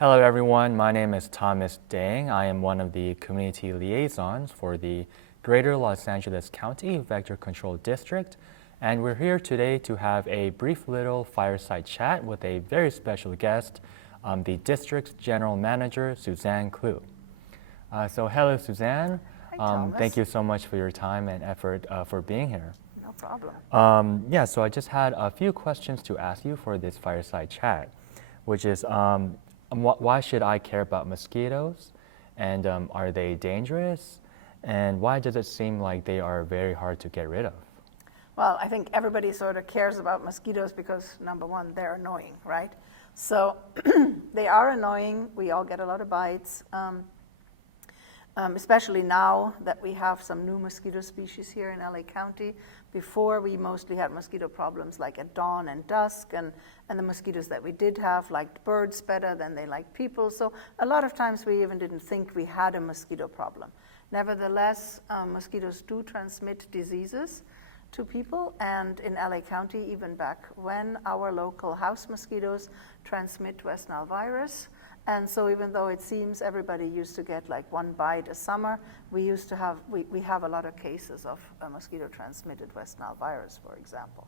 Hello everyone, my name is Thomas Dang. I am one of the community liaisons for the Greater Los Angeles County Vector Control District, and we're here today to have a brief little fireside chat with a very special guest, the district's general manager, Susanne Kluh. So hello Susanne. Hi, Thomas. Thank you so much for your time and effort for being here. No problem. So I just had a few questions to ask you for this fireside chat, which is why should I care about mosquitoes, and are they dangerous, and why does it seem like they are very hard to get rid of? Well, I think everybody sort of cares about mosquitoes because, number one, they're annoying, right? So they are annoying. We all get a lot of bites, especially now that we have some new mosquito species here in LA County. Before, we mostly had mosquito problems like at dawn and dusk, and the mosquitoes that we did have liked birds better than they liked people. So a lot of times we even didn't think we had a mosquito problem. Nevertheless, mosquitoes do transmit diseases to people, and in LA County, even back when, our local house mosquitoes transmit West Nile virus. And so even though it seems everybody used to get like one bite a summer, we have a lot of cases of mosquito-transmitted West Nile virus, for example.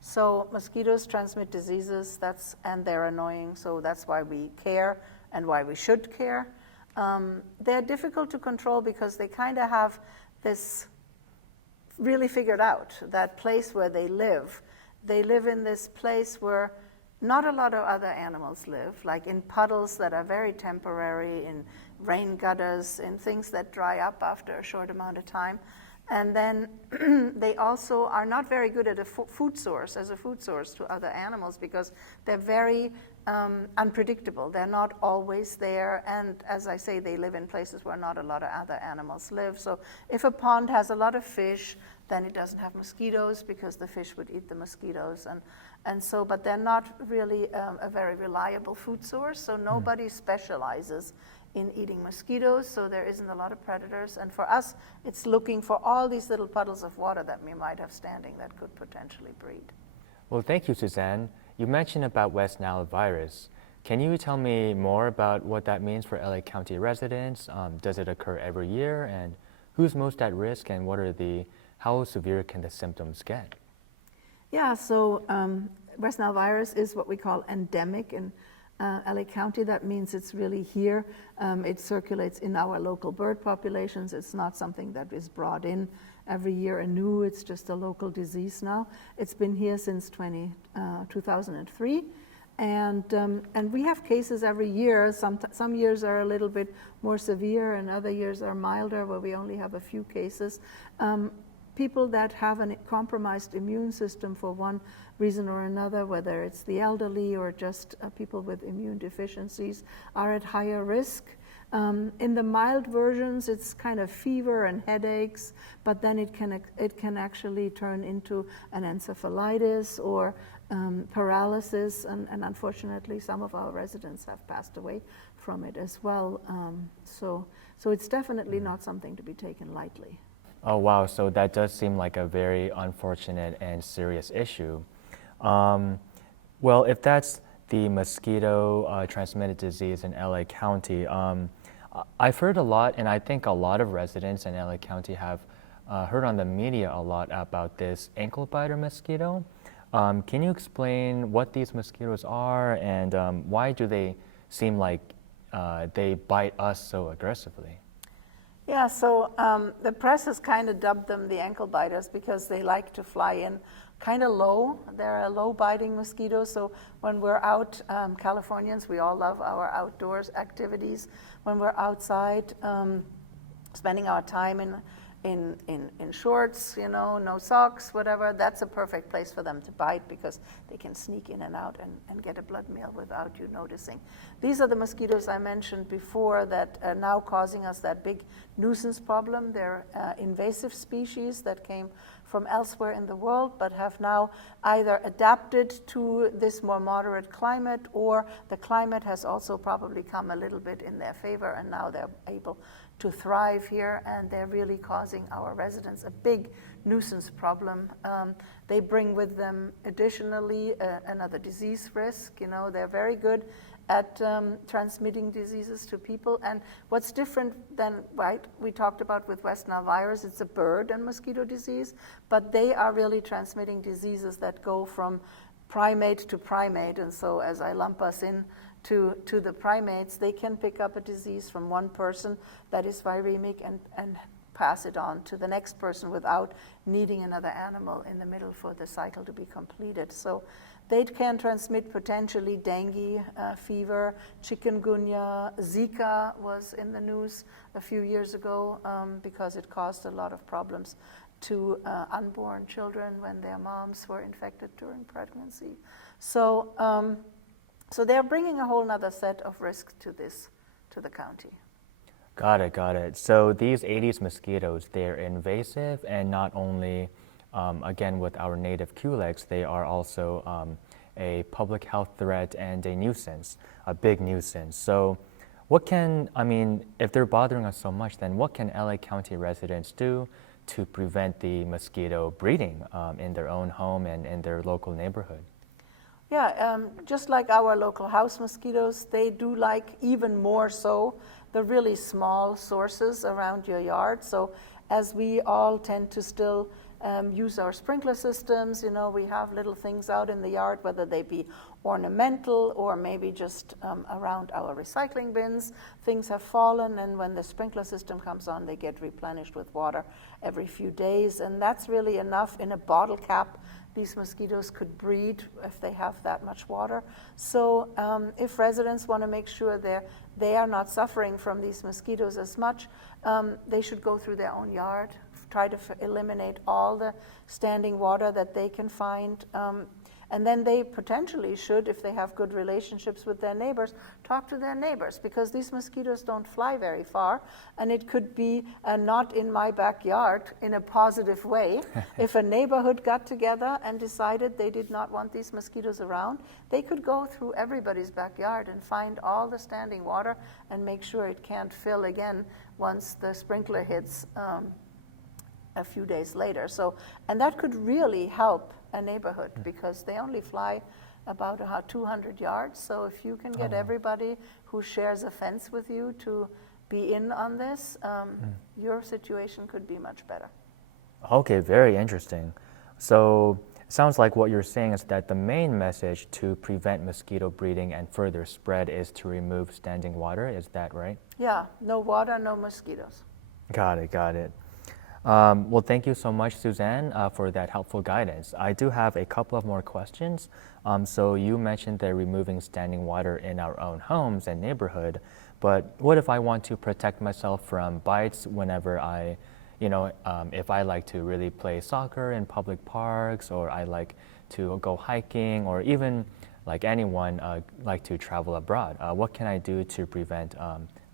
So mosquitoes transmit diseases, and they're annoying, so that's why we care and why we should care. They're difficult to control because they kind of have this really figured out, that place where they live. They live in this place where not a lot of other animals live, like in puddles that are very temporary, in rain gutters, in things that dry up after a short amount of time. And then they also are not very good at a food source to other animals because they're very unpredictable. They're not always there, and as I say, they live in places where not a lot of other animals live. So if a pond has a lot of fish, then it doesn't have mosquitoes because the fish would eat the mosquitoes. But they're not really a very reliable food source, so nobody specializes in eating mosquitoes, so there isn't a lot of predators. And for us, it's looking for all these little puddles of water that we might have standing that could potentially breed. Well, thank you, Susanne. You mentioned about West Nile virus. Can you tell me more about what that means for LA County residents? Does it occur every year, and who's most at risk, and how severe can the symptoms get? Yeah, so West Nile virus is what we call endemic in LA County. That means it's really here. It circulates in our local bird populations. It's not something that is brought in every year anew. It's just a local disease now. It's been here since 2003. And we have cases every year. Some years are a little bit more severe and other years are milder where we only have a few cases. People that have a compromised immune system for one reason or another, whether it's the elderly or just people with immune deficiencies, are at higher risk. In the mild versions, it's kind of fever and headaches, but then it can actually turn into an encephalitis or paralysis, and unfortunately, some of our residents have passed away from it as well. So it's definitely not something to be taken lightly. Oh, wow. So that does seem like a very unfortunate and serious issue. Well, if that's the mosquito-transmitted disease in LA County, I've heard a lot, and I think a lot of residents in LA County have heard on the media a lot about this ankle biter mosquito. Can you explain what these mosquitoes are, and why do they seem like they bite us so aggressively? Yeah, so the press has kind of dubbed them the ankle biters because they like to fly in kind of low. They're a low biting mosquito, so when we're out, Californians, we all love our outdoors activities. When we're outside, spending our time in shorts, no socks, whatever, that's a perfect place for them to bite because they can sneak in and out and get a blood meal without you noticing. These are the mosquitoes I mentioned before that are now causing us that big nuisance problem. They're invasive species that came from elsewhere in the world but have now either adapted to this more moderate climate, or the climate has also probably come a little bit in their favor and now they're able to thrive here, and they're really causing our residents a big nuisance problem. They bring with them additionally another disease risk. They're very good at transmitting diseases to people. And what's different than, right, we talked about with West Nile virus, it's a bird and mosquito disease, but they are really transmitting diseases that go from primate to primate. And so as I lump us in to the primates, they can pick up a disease from one person that is viremic and pass it on to the next person without needing another animal in the middle for the cycle to be completed. So they can transmit potentially dengue fever, chikungunya, Zika was in the news a few years ago because it caused a lot of problems to unborn children when their moms were infected during pregnancy. So, so they're bringing a whole other set of risks to the county. Got it, got it. So these Aedes mosquitoes, they're invasive, and not only, again, with our native culex, they are also a public health threat and a nuisance, a big nuisance. So what can, I mean, if they're bothering us so much, then what can LA County residents do to prevent the mosquito breeding in their own home and in their local neighborhood? Yeah, just like our local house mosquitoes, they do like even more so the really small sources around your yard. So as we all tend to still use our sprinkler systems, you know, we have little things out in the yard, whether they be ornamental or maybe just around our recycling bins. Things have fallen, and when the sprinkler system comes on, they get replenished with water every few days, and that's really enough. In a bottle cap, these mosquitoes could breed if they have that much water. So if residents want to make sure they are not suffering from these mosquitoes as much, they should go through their own yard, try to eliminate all the standing water that they can find. And then they potentially should, if they have good relationships with their neighbors, talk to their neighbors, because these mosquitoes don't fly very far, and it could be not in my backyard in a positive way. If a neighborhood got together and decided they did not want these mosquitoes around, they could go through everybody's backyard and find all the standing water and make sure it can't fill again once the sprinkler hits a few days later. So, and that could really help a neighborhood, because they only fly about 200 yards. So if you can get everybody who shares a fence with you to be in on this, your situation could be much better. Okay, very interesting. So it sounds like what you're saying is that the main message to prevent mosquito breeding and further spread is to remove standing water. Is that right? Yeah, no water, no mosquitoes. Got it, got it. Well, thank you so much, Susanne, for that helpful guidance. I do have a couple of more questions. So you mentioned that removing standing water in our own homes and neighborhood, but what if I want to protect myself from bites whenever I, if I like to really play soccer in public parks, or I like to go hiking, or even like anyone like to travel abroad? What can I do to prevent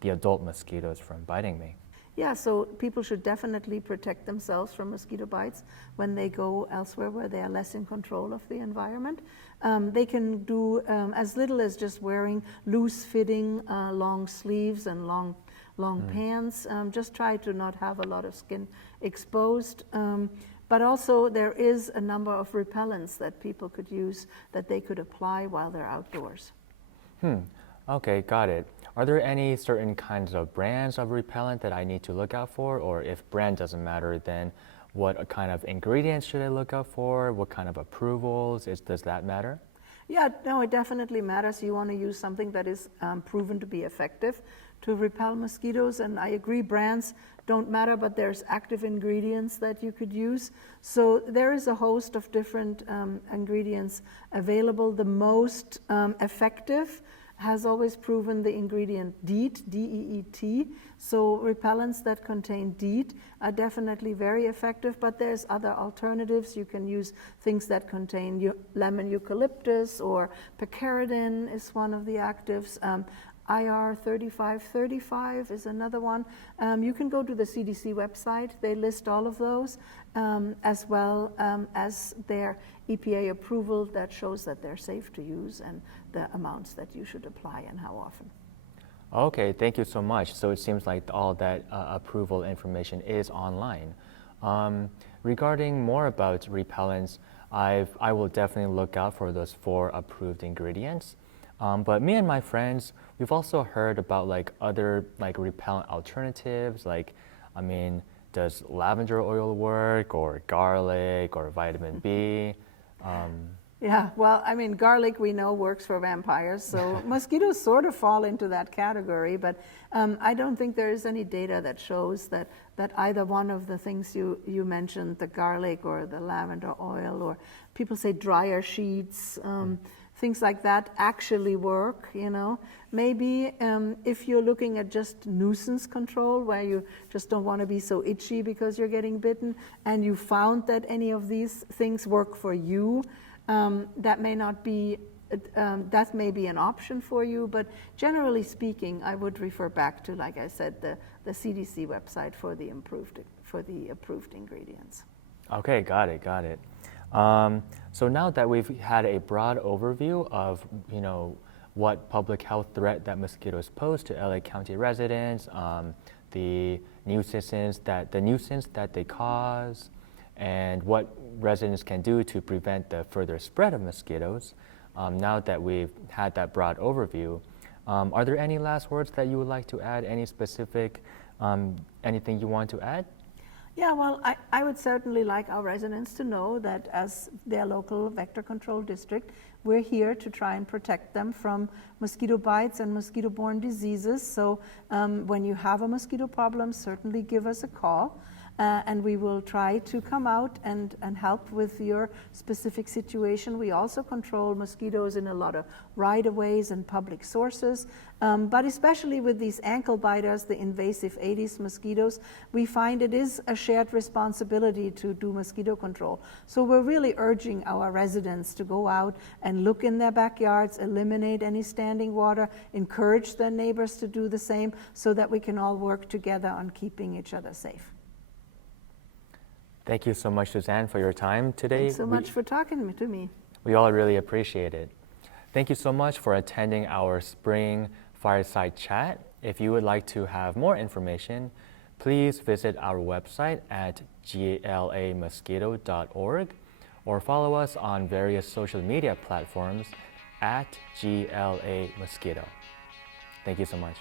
the adult mosquitoes from biting me? Yeah, so people should definitely protect themselves from mosquito bites when they go elsewhere where they are less in control of the environment. They can do as little as just wearing loose-fitting long sleeves and long pants. Just try to not have a lot of skin exposed. But also there is a number of repellents that people could use that they could apply while they're outdoors. Okay, got it. Are there any certain kinds of brands of repellent that I need to look out for? Or if brand doesn't matter, then what kind of ingredients should I look out for? What kind of approvals? Does that matter? Yeah, no, it definitely matters. You want to use something that is proven to be effective to repel mosquitoes. And I agree, brands don't matter, but there's active ingredients that you could use. So there is a host of different ingredients available. The most effective has always proven the ingredient DEET, D-E-E-T. So repellents that contain DEET are definitely very effective, but there's other alternatives. You can use things that contain lemon eucalyptus, or picaridin is one of the actives. IR 3535 is another one. You can go to the CDC website. They list all of those, as well as their EPA approval that shows that they're safe to use, and the amounts that you should apply and how often. Okay, thank you so much. So it seems like all that approval information is online. Regarding more about repellents, I will definitely look out for those 4 approved ingredients. But me and my friends, we've also heard about like other like repellent alternatives. Like, I mean, does lavender oil work, or garlic, or vitamin B? Yeah, well, I mean, garlic we know works for vampires, so mosquitoes sort of fall into that category, but I don't think there is any data that shows that either one of the things you mentioned, the garlic or the lavender oil, or people say dryer sheets, things like that actually work, you know. Maybe if you're looking at just nuisance control, where you just don't want to be so itchy because you're getting bitten, and you found that any of these things work for you, that may not be, that may be an option for you, but generally speaking, I would refer back to, like I said, the CDC website for the approved ingredients. Okay, got it. So now that we've had a broad overview of, you know, what public health threat that mosquitoes pose to LA County residents, the nuisance that they cause, and what residents can do to prevent the further spread of mosquitoes. Now that we've had that broad overview, are there any last words that you would like to add? Any specific, anything you want to add? Yeah, well, I would certainly like our residents to know that as their local vector control district, we're here to try and protect them from mosquito bites and mosquito-borne diseases. So when you have a mosquito problem, certainly give us a call. And we will try to come out and help with your specific situation. We also control mosquitoes in a lot of right-of-ways and public sources, but especially with these ankle biters, the invasive Aedes mosquitoes, we find it is a shared responsibility to do mosquito control. So we're really urging our residents to go out and look in their backyards, eliminate any standing water, encourage their neighbors to do the same, so that we can all work together on keeping each other safe. Thank you so much, Susanne, for your time today. Thanks so much for talking to me. We all really appreciate it. Thank you so much for attending our spring Fireside Chat. If you would like to have more information, please visit our website at GLAMosquito.org or follow us on various social media platforms at GLA Mosquito. Thank you so much.